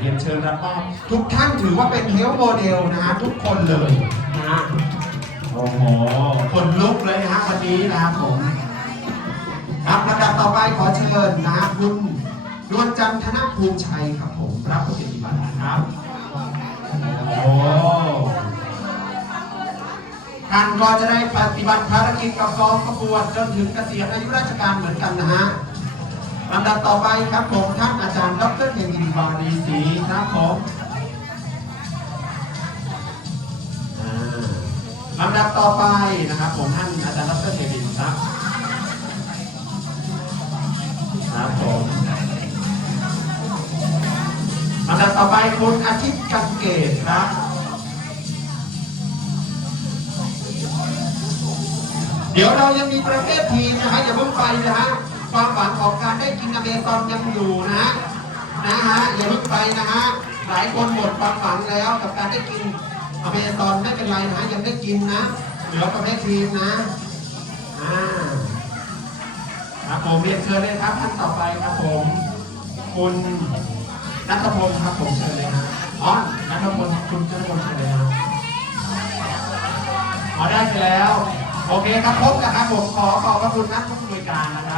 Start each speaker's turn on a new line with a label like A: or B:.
A: เรียนเชิญรับมอบทุกท่านถือว่าเป็นเฮลโมเดลนะฮะทุกคนเลยนะฮะโอ้โหคนลุกเลยนะฮะวันนี้นะครับผมครับลำดับต่อไปขอเชิญนะฮะคุณนวลจันทนภูมิชัยครับผมรับปฏิบัติครับโอ้ท่านก็จะได้ปฏิบัติภารกิจกับกองประกวดจนถึงเกษียณอายุราชการเหมือนกันนะฮะลำดับต่อไปครับผมท่านอาจารย์ดรเทียนกินบารีศรี ลำดับต่อไปนะครับผมท่านอาจารย์ดรเทียนกินครับครับผมลำดับต่อไปคุณอาทิตย์กังเกตครับเดี๋ยวเรายังมีประเภททีมนะฮะอย่าเพิ่งไปนะฮะความหวังของการได้กินอเมซอนยังอยู่นะฮะนะฮะอย่าเพิ่งไปนะฮะหลายคนหมดความหวังแล้วกับการได้กิน อเมซอนไม่เป็นไรนะยังได้กินนะ เหลือประเภททีมนะ อ่าครับผมเรียนเชิญเลยครับท่านต่อไปครับผม คุณนัทพลครับผมเชิญเลยฮะอ๋อนัทพลคุณนัทพลเชิญเลยฮะอ๋อได้ไปแล้ว โอเคครับพบกันครับผมขอขอบพระคุณนักผู้บริการนะครับ